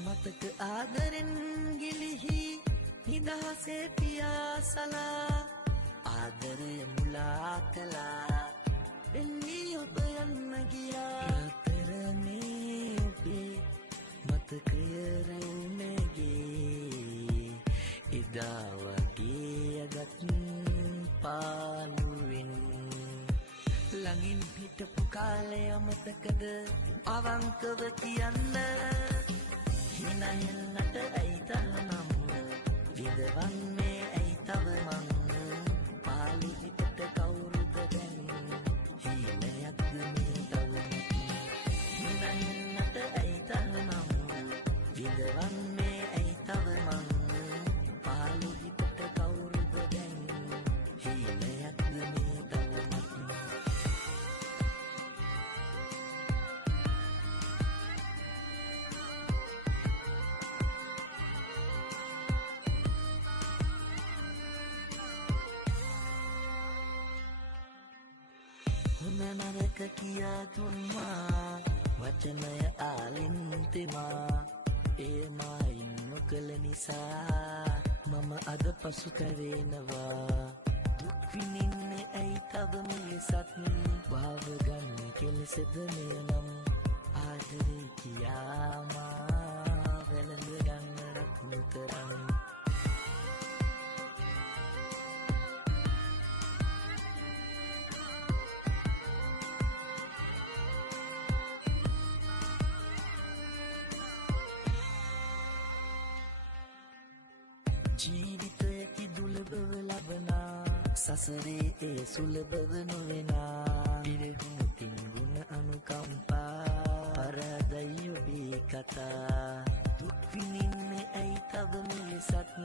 මතක ආදරෙන් ගිලිහි නිදහසේ පියාසලා ආදරය මුලා කළා වෙන්නේ ඔබ යන්න ගියා රතරනේ ඔබේ මතකය රැවුමගේ එදා වගේ අගත් පාලුවෙන් ළඟින් හිටපු කාලය අමතකද අවංකව කියන්න හිනයන්නට ඇයි තරනම් විඳවන්නේ ඇයි තව මං පාලි හිතට කවුරුද දැන් හිනයක්ද මේ තවමත් හිනයන්නට ඇයි තරනම් විඳවන්නේ ඇයි තව මං පාලි හිතට කවුරුද දැන් හිනයක්ද මේ තවමත් හොඳ නරක කියා දුන්නා වචනය ආලෙන් තෙමා ඒ මායින් නොකළ නිසා මම අද පසුතැවෙනවා දුක් විඳින්නේ ඇයි තව මෙලෙසත් භාව ගන්න කෙලෙසද මෙනම් ආදරේ කියා මා වැළඳ ගන්නට නිතරම ජීවිතයකි දුලබව ලබනා සසරේ ඒ සුලබව නොවෙනා ඉරහුතින් ගුණ අනුකම්පා පරදයි ඔබේ කතා දුක් විඳින්නේ ඇයි තව මෙලෙසත්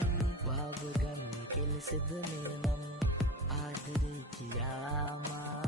වාව ගන්න කෙලෙසද මෙනම් ආදරේ කියා මා